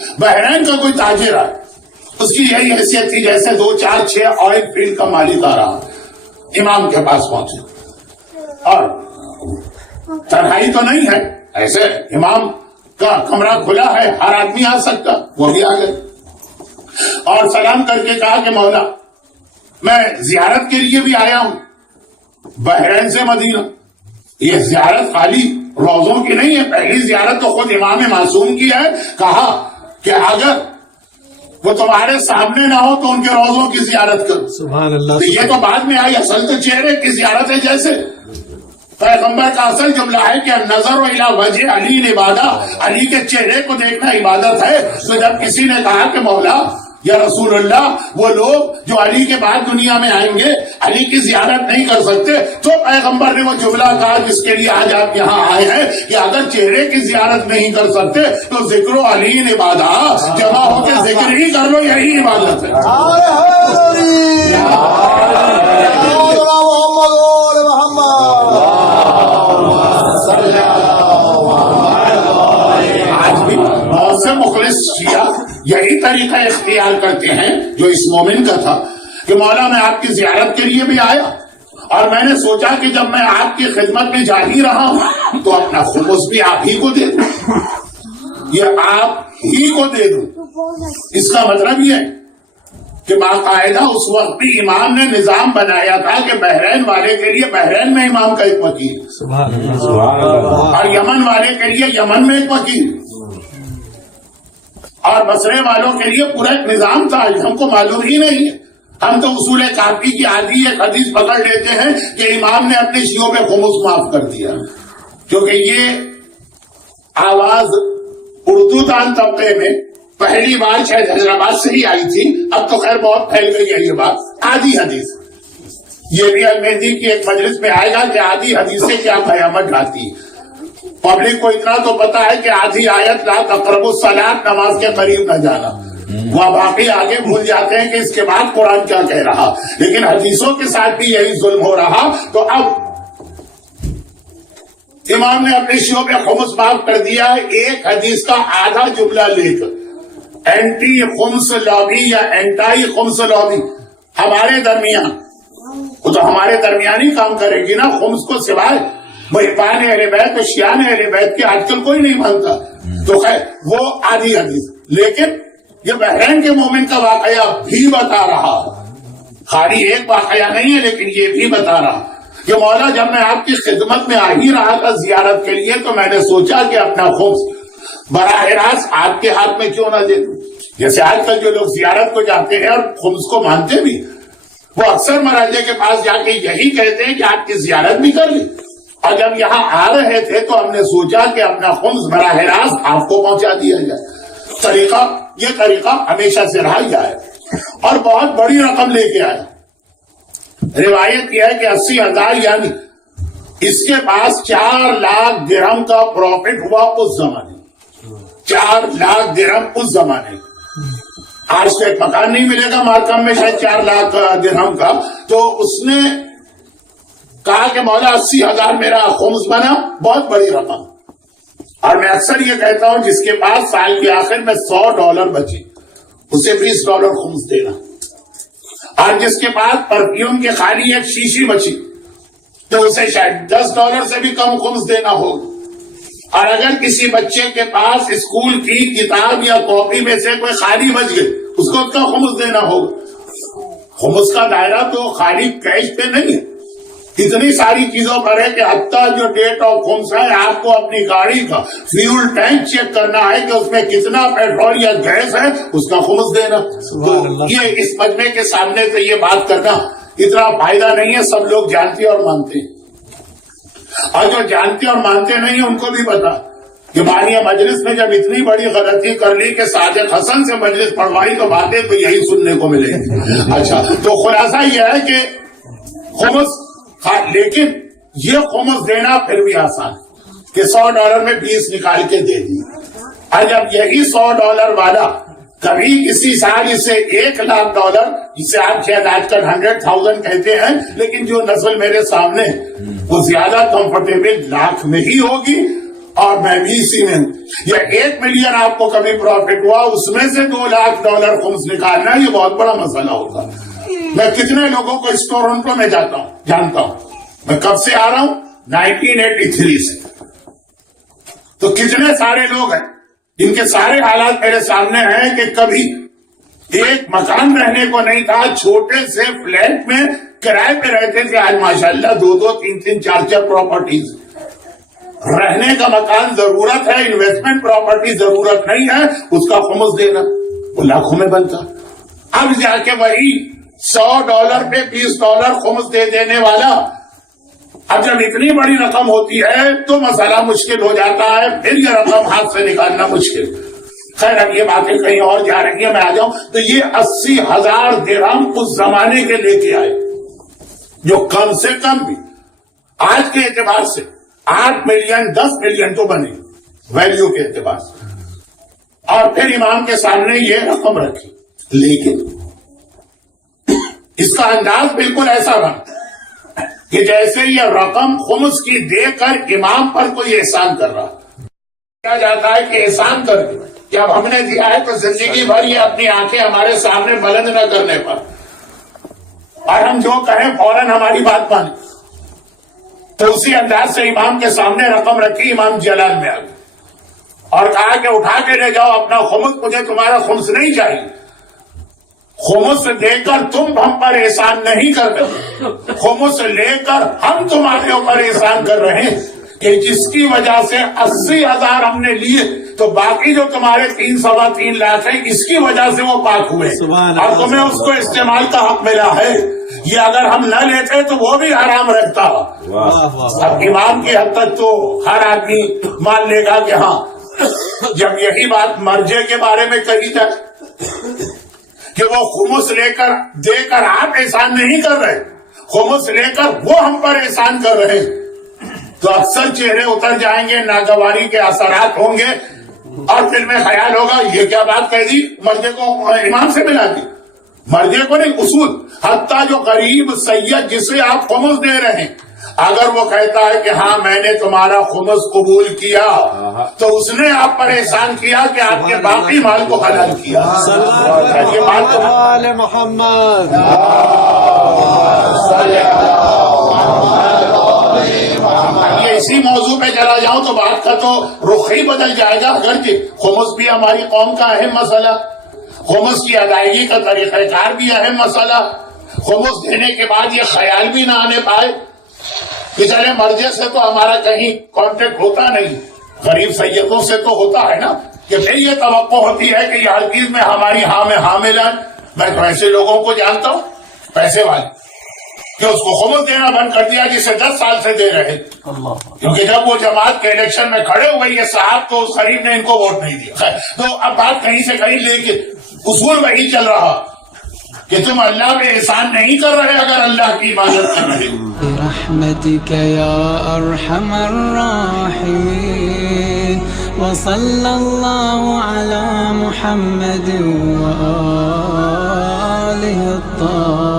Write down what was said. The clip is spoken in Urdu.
بحرین کا کوئی تاجر ہے، اس کی یہی حیثیت تھی جیسے 2 4 6 آئل فیلڈ کا مالک آ رہا، امام کے پاس پہنچے اور تنہائی تو نہیں ہے، ایسے امام کا کمرہ کھلا ہے، ہر آدمی آ سکتا، وہ بھی آ گئے اور سلام کر کے کہا کہ مولا میں زیارت کے لیے بھی آیا ہوں بحرین سے مدینہ. یہ زیارت خالی روزوں کی نہیں ہے، پہلی زیارت تو خود امام معصوم کی ہے. کہا کہ اگر وہ تمہارے سامنے نہ ہو تو ان کے روزوں کی زیارت کرو. سبحان اللہ. یہ تو بعد میں آئی، اصل تو چہرے کی زیارت ہے. جیسے پیغمبر کا اصل جملہ ہے کہ نظر الی وجہ علی عبادت، علی کے چہرے کو دیکھنا عبادت ہے. تو جب کسی نے کہا کہ مولا یا رسول اللہ وہ لوگ جو علی کے بعد دنیا میں آئیں گے علی کی زیارت نہیں کر سکتے، تو پیغمبر نے وہ جملہ کہا جس کے لیے آج آپ یہاں آئے ہیں کہ اگر چہرے کی زیارت نہیں کر سکتے تو ذکر و علی عبادت، جمع ہو کے ذکر ہی کر لو، یہی عبادت ہے. آج بھی بہت سے مخلص شیعہ یہی طریقہ اختیار کرتے ہیں جو اس مومن کا تھا کہ مولا میں آپ کی زیارت کے لیے بھی آیا اور میں نے سوچا کہ جب میں آپ کی خدمت میں جا ہی رہا ہوں تو اپنا خمس بھی آپ ہی کو دے دوں، یہ آپ ہی کو دے دوں. اس کا مطلب یہ کہ باقاعدہ اس وقت بھی امام نے نظام بنایا تھا کہ بحرین والے کے لیے بحرین میں امام کا ایک وکیل اور یمن والے کے لیے یمن میں ایک وکیل اور بصرے والوں کے لیے پورا ایک نظام تھا. ہم کو معلوم ہی نہیں ہے، ہم تو اصول کافی کی آدھی ایک حدیث پکڑ لیتے ہیں کہ امام نے اپنے شیعوں پہ خمس معاف کر دیا، کیونکہ یہ آواز اردو دان طبقے میں پہلی بار شاید حیدرآباد سے ہی آئی تھی. اب تو خیر بہت پھیل گئی ہے یہ بات. آدھی حدیث یہ بھی المہدی کی ایک مجلس میں آئے گا کہ آدھی حدیث سے کیا قیامت ڈھاتی. پبلک کو اتنا تو پتا ہے کہ آدھی آیت لا تقربوا الصلاۃ، نماز کے قریب نہ جانا، وہ باقی آگے بھول جاتے ہیں کہ اس کے بعد قرآن کیا کہہ رہا. لیکن حدیثوں کے ساتھ بھی یہی ظلم ہو رہا. تو اب امام نے اپنے شیعوں پہ خمس معاف کر دیا. ایک حدیث کا آدھا جملہ لے کر اینٹی خمس لابی یا اینٹائی خمس لابی ہمارے درمیان، وہ تو ہمارے درمیان ہی کام کرے گی نا. خمس کو سوائے محبان اہل بیت و شیعان اہل بیت کے آج کل کوئی نہیں مانتا. تو خیر وہ آدھی حدیث، لیکن یہ بحرین کے مومن کا واقعہ بھی بتا رہا، خالی ایک واقعہ نہیں ہے لیکن یہ بھی بتا رہا کہ مولا جب میں آپ کی خدمت میں آ ہی رہا تھا زیارت کے لیے تو میں نے سوچا کہ اپنا خمس براہ راست آپ کے ہاتھ میں کیوں نہ دے دوں. جیسے آج کل جو لوگ زیارت کو جاتے ہیں اور خمس کو مانتے بھی، وہ اکثر مراجع کے پاس جا کے یہی کہتے ہیں کہ آپ کی زیارت بھی کر لی. اور جب یہاں آ رہے تھے تو ہم نے سوچا کہ اپنا خمس براہ راست آپ کو پہنچا دیا جائے. یہ طریقہ ہمیشہ سے رہا جائے اور بہت بڑی رقم لے کے آئے. روایت یہ ہے کہ 80,000 یعنی اس کے پاس 4 لاکھ درہم کا پروفٹ ہوا اس زمانے. 4 لاکھ درہم اس زمانے. آج تو ایک مکان نہیں ملے گا مارکم میں شاید 4 لاکھ درہم کا. تو اس نے کہا کہ مولا 80,000 میرا خمس بنا، بہت بڑی رقم. اور میں اکثر یہ کہتا ہوں جس کے پاس سال کے آخر میں $100 بچے اسے $20 خمس دینا، اور جس کے پاس پرفیوم کے خالی ایک شیشی بچی تو اسے شاید $10 سے بھی کم خمس دینا ہوگا. اور اگر کسی بچے کے پاس اسکول کی کتاب یا کاپی میں سے کوئی خالی بچ گئی اس کو اس کا خمس دینا ہوگا. خمس کا دائرہ تو خالی کیش پہ نہیں ہے، اتنی ساری چیزوں پر ہے کہ حتیٰ جو ڈیٹ آف خمس ہے آپ کو اپنی گاڑی کا فیول ٹینک چیک کرنا ہے کہ اس میں کتنا پیٹرول یا گیس ہے، اس کا خمس دینا. تو یہ اس مجمع کے سامنے سے یہ بات کرنا اتنا فائدہ نہیں ہے. سب لوگ جانتے اور مانتے ہیں، اور جو جانتے اور مانتے نہیں ان کو بھی پتا کہ بانیہ مجلس میں جب اتنی بڑی غلطی کر لی کہ صادق حسن سے مجلس پڑھوائی تو باتیں تو یہی سننے کو ملے گی. اچھا، تو خلاصہ یہ ہے کہ خمس، لیکن یہ خمس دینا پھر بھی آسان کہ $100 میں 20 نکال کے دے دی. اور جب یہی $100 والا کبھی کسی سال اسے $1,00,000، جسے آپ شاید آج کل 100,000 کہتے ہیں، لیکن جو نسل میرے سامنے وہ زیادہ کمفرٹیبل لاکھ میں ہی ہوگی. اور میں بھی اسی میں ہوں. یہ 1 ملین آپ کو کبھی پروفٹ ہوا، اس میں سے $2 خمس نکالنا یہ بہت بڑا مسئلہ ہوتا. میں کتنے لوگوں کو اس ٹورنٹو میں جانتا ہوں. میں کب سے آ رہا ہوں؟ 1983 سے. تو کتنے سارے لوگ ہیں جن کے سارے حالات میرے سامنے ہیں کہ کبھی ایک مکان رہنے کو نہیں تھا، چھوٹے سے فلیٹ میں کرائے پہ رہتے تھے. آج ماشاءاللہ 2 3 4 پراپرٹیز. رہنے کا مکان ضرورت ہے، انویسٹمنٹ پراپرٹی ضرورت نہیں ہے، اس کا خمس دینا وہ لاکھوں میں بنتا. اب جا کے وہی $100 پہ $20 خمس دے دینے والا، اب جب اتنی بڑی رقم ہوتی ہے تو مسئلہ مشکل ہو جاتا ہے، پھر یہ رقم ہاتھ سے نکالنا مشکل. خیر اب یہ باتیں کہیں اور جا رہی ہیں، میں آ جاؤں تو یہ 80,000 درہم اس زمانے کے لے کے آئے، جو کم سے کم بھی آج کے اعتبار سے 8 ملین 10 ملین تو بنے ویلیو کے اعتبار سے. اور پھر امام کے سامنے یہ رقم رکھی، لیکن اس کا انداز بالکل ایسا بنا کہ جیسے یہ رقم خمس کی دے کر امام پر کوئی احسان کر رہا. کیا جاتا ہے کہ احسان کر کے کہ اب ہم نے دیا ہے تو زندگی بھر یہ اپنی آنکھیں ہمارے سامنے بلند نہ کرنے پر، اور ہم جو کہیں فوراً ہماری بات مانیں. تو اسی انداز سے امام کے سامنے رقم رکھی. امام جلال میں آ گئے اور کہا کہ اٹھا کے لے جاؤ اپنا خمس، مجھے تمہارا خمس نہیں چاہیے. خمس دے کر تم ہم پر احسان نہیں کر رہے، خمس لے کر ہم تمہارے اوپر احسان کر رہے ہیں کہ جس کی وجہ سے 80,000 ہم نے لیے تو باقی جو تمہارے 3.3 لاکھ ہیں اس کی وجہ سے وہ پاک ہوئے اور تمہیں اس کو استعمال کا حق ملا ہے. یہ اگر ہم نہ لیتے تو وہ بھی حرام رہتا. اب امام کی حد تک تو ہر آدمی مان لے گا کہ ہاں جب یہی بات مرجے کے بارے میں کہی جائے کہ وہ خمس لے کر دے کر آپ احسان نہیں کر رہے، خمس لے کر وہ ہم پر احسان کر رہے، تو اکثر چہرے اتر جائیں گے، ناگواری کے اثرات ہوں گے اور دل میں خیال ہوگا یہ کیا بات کہہ دی، مرجے کو امام سے ملا دی. مرجے کو نہیں، اصول. حتیٰ جو غریب سید جسے آپ خمس دے رہے ہیں اگر وہ کہتا ہے کہ ہاں میں نے تمہارا خمس قبول کیا تو اس نے آپ پر احسان کیا کہ آپ کے باقی مال کو حلال کیا. یہ بات تو محمد یہ اسی موضوع پہ چلا جاؤں تو بات کا تو رخ ہی بدل جائے گا. اگرچہ خمس بھی ہماری قوم کا اہم مسئلہ، خمس کی ادائیگی کا طریقہ کار بھی اہم مسئلہ. خمس دینے کے بعد یہ خیال بھی نہ آنے پائے کہ چلے مرجے سے تو ہمارا کہیں کانٹیکٹ ہوتا نہیں، غریب سیدوں سے تو ہوتا ہے نا، کہ پھر یہ توقع ہوتی ہے کہ یہ ہر چیز میں ہماری ہاں میں ہاں ملائیں. میں تو ایسے لوگوں کو جانتا ہوں پیسے والے کہ اس کو خمس دینا بند کر دیا جسے 10 سال سے دے رہے، کیونکہ جب وہ جماعت کے الیکشن میں کھڑے ہوئے یہ صاحب تو اس غریب نے ان کو ووٹ نہیں دیا. تو اب بات کہیں سے کہیں لے کے اصول وہی چل رہا کہ تم اللہ پہ احسان نہیں کر رہے اگر اللہ کی عبادت کر رہے ہو. برحمتك يا أرحم الراحمين وصلى الله على محمد وآله الطاهرين.